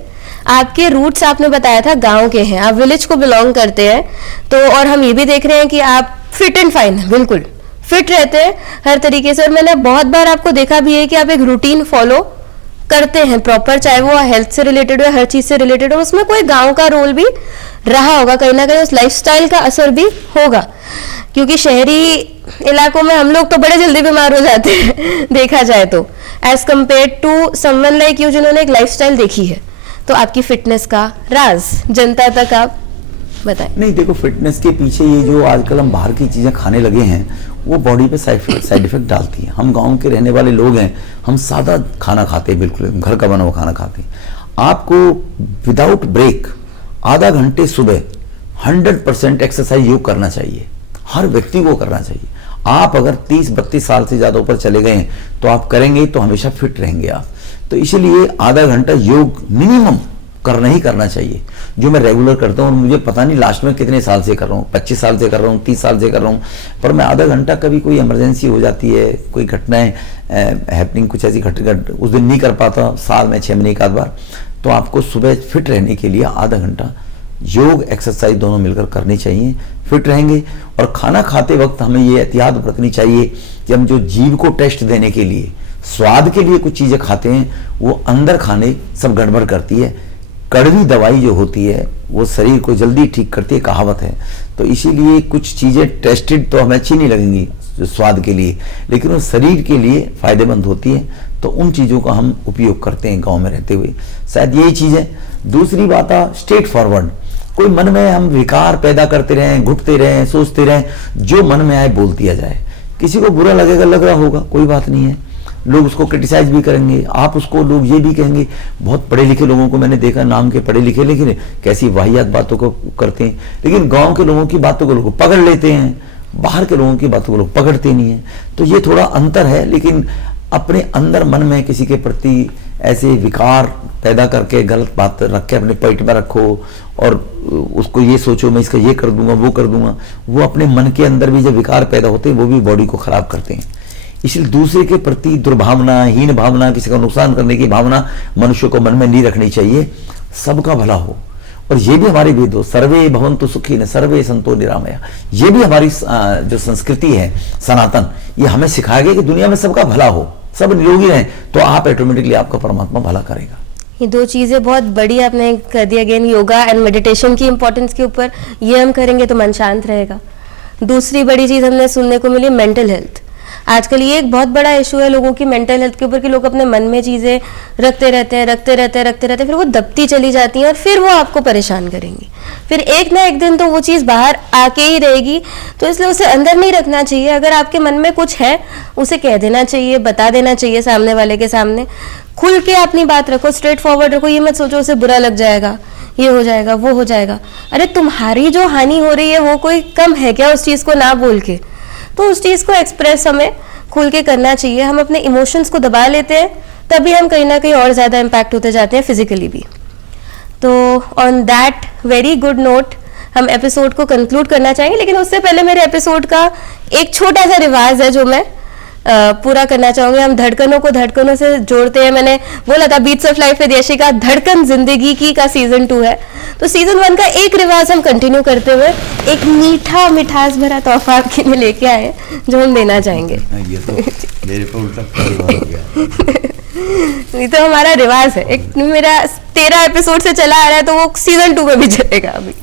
आपके रूट्स आपने बताया था गांव के हैं, आप विलेज को बिलोंग करते हैं, तो और हम ये भी देख रहे हैं कि आप फिट एंड फाइन हैं, बिल्कुल फिट रहते हैं हर तरीके से। और मैंने बहुत बार आपको देखा भी है कि आप एक रूटीन फॉलो करते हैं प्रॉपर, चाहे वो हेल्थ से रिलेटेड हो, हर चीज से रिलेटेड हो, उसमें कोई गांव का रोल भी रहा होगा कहीं ना कहीं, उस लाइफस्टाइल का असर भी होगा। क्योंकि शहरी इलाकों में हम लोग तो बड़े जल्दी बीमार हो जाते हैं देखा जाए तो, as compare to someone like you जिन्होंने एक लाइफस्टाइल देखी है। तो आपकी फिटनेस का राज जनता तक आप बताएं। नहीं देखो, फिटनेस के पीछे ये जो आजकल हम बाहर की चीज़ें खाने लगे हैं वो बॉडी पे साइड इफेक्ट डालती है। हम गांव के रहने वाले लोग हैं, हम सादा खाना खाते हैं, बिल्कुल घर का बना हुआ खाना खाते हैं। आपको विदाउट ब्रेक आधा घंटे सुबह 100% एक्सरसाइज योग करना चाहिए, हर व्यक्ति को करना चाहिए। आप अगर 30-32 साल से ज़्यादा ऊपर चले गए तो आप करेंगे तो हमेशा फिट रहेंगे आप। तो इसीलिए आधा घंटा योग मिनिमम करना ही करना चाहिए, जो मैं रेगुलर करता हूँ। मुझे पता नहीं लास्ट में कितने साल से कर रहा हूँ, 25 साल से कर रहा हूँ, 30 साल से कर रहा हूँ, पर मैं आधा घंटा, कभी कोई इमरजेंसी हो जाती है, कोई घटनाएं हैपनिंग कुछ ऐसी घट उस दिन नहीं कर पाता, साल में 6 महीने का बार, तो आपको सुबह फिट रहने के लिए आधा घंटा योग एक्सरसाइज दोनों मिलकर करनी चाहिए, फिट रहेंगे। और खाना खाते वक्त हमें ये एहतियात बरतनी चाहिए कि हम जो जीभ को टेस्ट देने के लिए, स्वाद के लिए कुछ चीज़ें खाते हैं, वो अंदर खाने सब गड़बड़ करती है। कड़वी दवाई जो होती है वो शरीर को जल्दी ठीक करती है, कहावत है। तो इसीलिए कुछ चीज़ें टेस्टेड तो हमें अच्छी नहीं लगेंगी स्वाद के लिए, लेकिन वो शरीर के लिए फायदेमंद होती है, तो उन चीज़ों का हम उपयोग करते हैं गांव में रहते हुए। शायद यही चीज़ है। दूसरी बात है स्ट्रेट फॉरवर्ड, कोई मन में हम विकार पैदा करते रहें, घुटते रहें, सोचते रहें, जो मन में आए बोल दिया जाए। किसी को बुरा लगेगा, लग रहा होगा, कोई बात नहीं है, लोग उसको क्रिटिसाइज भी करेंगे, आप उसको, लोग ये भी कहेंगे। बहुत पढ़े लिखे लोगों को मैंने देखा, नाम के पढ़े लिखे, लेकिन कैसी वाहियात बातों को करते हैं। लेकिन गांव के लोगों की बातों को लोग पकड़ लेते हैं, बाहर के लोगों की बातों को लोग पकड़ते नहीं है। तो ये थोड़ा अंतर है। लेकिन अपने अंदर मन में किसी के प्रति ऐसे विकार पैदा करके गलत बात रख के अपने पेट में रखो और उसको ये सोचो मैं इसका ये कर दूंगा, वो कर दूंगा, वो अपने मन के अंदर भी जब विकार पैदा होते हैं वो भी बॉडी को खराब करते हैं। इसलिए दूसरे के प्रति दुर्भावना, हीन भावना, किसी का नुकसान करने की भावना मनुष्य को मन में नहीं रखनी चाहिए। सबका भला हो। और ये भी हमारे वेद हो, सर्वे भवन्तु सुखिनः सर्वे सन्तु निरामया। ये भी हमारी जो संस्कृति है सनातन, ये हमें सिखाया गया कि दुनिया में सबका भला हो, सब निरोगी रहें, तो आप ऑटोमेटिकली आपका परमात्मा भला करेगा। ये दो चीजें बहुत बड़ी आपने कर दी। अगेन योगा एंड मेडिटेशन की इंपॉर्टेंस के ऊपर, ये हम करेंगे तो मन शांत रहेगा। दूसरी बड़ी चीज हमने सुनने को मिली मेंटल हेल्थ। आजकल ये एक बहुत बड़ा इशू है लोगों की मेंटल हेल्थ के ऊपर, कि लोग अपने मन में चीजें रखते रहते हैं, फिर वो दबती चली जाती हैं और फिर वो आपको परेशान करेंगी। फिर एक ना एक दिन तो वो चीज़ बाहर आके ही रहेगी। तो इसलिए उसे अंदर नहीं रखना चाहिए। अगर आपके मन में कुछ है उसे कह देना चाहिए, बता देना चाहिए सामने वाले के सामने। खुल के अपनी बात रखो, स्ट्रेट फॉरवर्ड रखो। ये मत सोचो उसे बुरा लग जाएगा, ये हो जाएगा, वो हो जाएगा। अरे तुम्हारी जो हानि हो रही है वो कोई कम है क्या उस चीज़ को ना बोल के? तो उस चीज़ को एक्सप्रेस हमें खुल के करना चाहिए। हम अपने इमोशंस को दबा लेते हैं, तभी हम कहीं ना कहीं और ज़्यादा इम्पैक्ट होते जाते हैं फिजिकली भी। तो on that very good note हम एपिसोड को कंक्लूड करना चाहेंगे। लेकिन उससे पहले मेरे एपिसोड का एक छोटा सा रिवाज है जो मैं पूरा करना चाहूँगी। हम धड़कनों को धड़कनों से जोड़ते हैं। मैंने बोला था beats of life with Yashika धड़कन जिंदगी की का सीजन 2 है, तो सीजन 1 का एक रिवाज हम कंटिन्यू करते हुए एक मीठा मिठास भरा तोहफा आपके लिए लेके आए जो हम देना चाहेंगे। ये तो मेरे पे उल्टा परिवार हो गया। ये तो हमारा रिवाज है, एक मेरा 13 एपिसोड से चला आ रहा है, तो वो सीजन 2 में भी चलेगा अभी।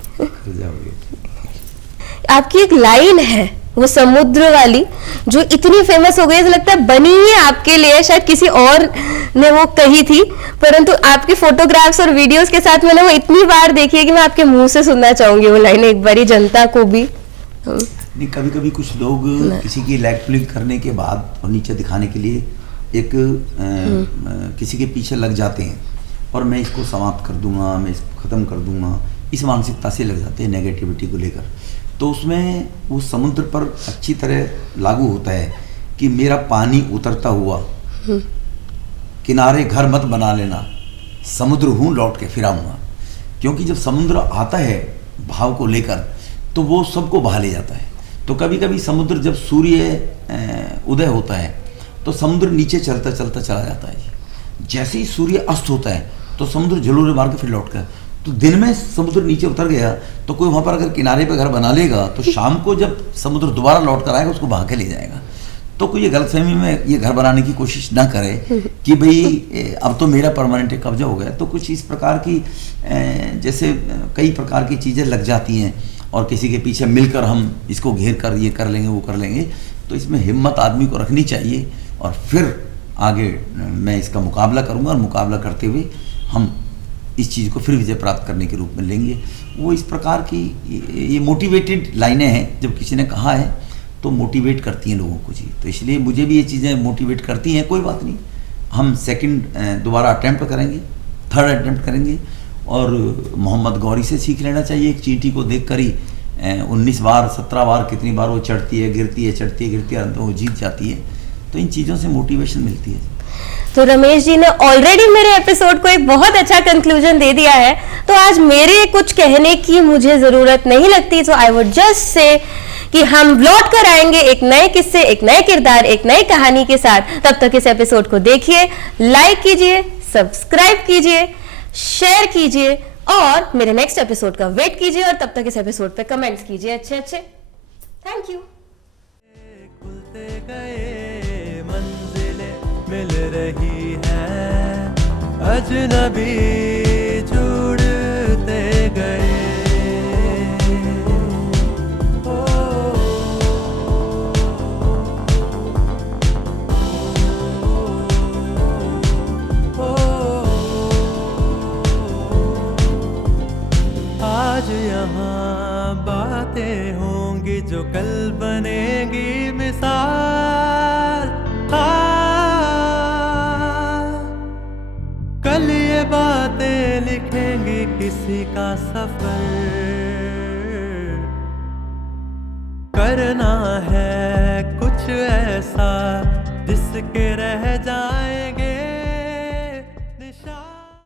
आपकी एक लाइन है वो समुद्र वाली जो इतनी फेमस हो गई, ऐसा लगता है बनी ही आपके लिए, शायद किसी और ने वो कही थी, परंतु आपके फोटोग्राफ्स और वीडियोस के साथ मैंने वो इतनी बार देखी है कि मैं आपके मुंह से सुनना चाहूंगी वो लाइन एक बारी जनता को भी। नहीं, कभी कभी कुछ लोग किसी की लैग पुलिंग करने के बाद और नीचे दिखाने के लिए एक किसी के पीछे लग जाते हैं और मैं इसको समाप्त कर दूंगा, मैं इसको खत्म कर दूंगा, इस मानसिकता से लग जाते हैं नेगेटिविटी को लेकर। तो उसमें वो समुद्र पर अच्छी तरह लागू होता है कि मेरा पानी उतरता हुआ किनारे घर मत बना लेना, समुद्र हूँ लौट के फिर आऊँगा। क्योंकि जब समुद्र आता है भाव को लेकर तो वो सबको बहा ले जाता है। तो कभी कभी समुद्र जब सूर्य उदय होता है तो समुद्र नीचे चलता चलता चला जाता है। जैसे ही सूर्य अस्त होता है तो समुद्र जलोरे मार के फिर लौट कर, तो दिन में समुद्र नीचे उतर गया तो कोई वहाँ पर अगर किनारे पे घर बना लेगा तो शाम को जब समुद्र दोबारा लौट कर आएगा उसको बहा के ले जाएगा। तो कोई ये गलतफहमी में ये घर बनाने की कोशिश ना करे कि भाई अब तो मेरा परमानेंट कब्जा हो गया। तो कुछ इस प्रकार की जैसे कई प्रकार की चीज़ें लग जाती हैं और किसी के पीछे मिलकर हम इसको घेर कर ये कर लेंगे वो कर लेंगे, तो इसमें हिम्मत आदमी को रखनी चाहिए और फिर आगे मैं इसका मुकाबला करूँगा और मुकाबला करते हुए हम इस चीज़ को फिर विजय प्राप्त करने के रूप में लेंगे। वो इस प्रकार की ये मोटिवेटेड लाइनें हैं, जब किसी ने कहा है तो मोटिवेट करती हैं लोगों को जी। तो इसलिए मुझे भी ये चीज़ें मोटिवेट करती हैं। कोई बात नहीं, हम सेकंड दोबारा अटैम्प्ट करेंगे, थर्ड अटैम्प्ट करेंगे और मोहम्मद गौरी से सीख लेना चाहिए। एक चींटी को देख कर ही 19 बार 17 बार कितनी बार वो चढ़ती है गिरती है चढ़ती है गिरती है, अंत में वो जीत जाती है। तो इन चीज़ों से मोटिवेशन मिलती है। तो रमेश जी ने ऑलरेडी मेरे एपिसोड को एक बहुत अच्छा कंक्लूजन दे दिया है, तो आज मेरे कुछ कहने की मुझे जरूरत नहीं लगती। सो आई वुड जस्ट से कि हम लौट कर आएंगे एक नए किस्से, एक नए किरदार, एक नई कहानी के साथ। तब तक इस एपिसोड को देखिए, लाइक कीजिए, सब्सक्राइब कीजिए, शेयर कीजिए और मेरे नेक्स्ट एपिसोड का वेट कीजिए। और तब तक इस एपिसोड पे कमेंट्स कीजिए अच्छे अच्छे। Thank you. खुलते गए मंजिलें मिल रही है, अजनबी जुड़ते गए। आज यहाँ बातें होंगी जो कल बनेगी मिसाल। कल ये बातें लिखेंगी किसी का सफर। करना है कुछ ऐसा जिसके रह जाएंगे निशान।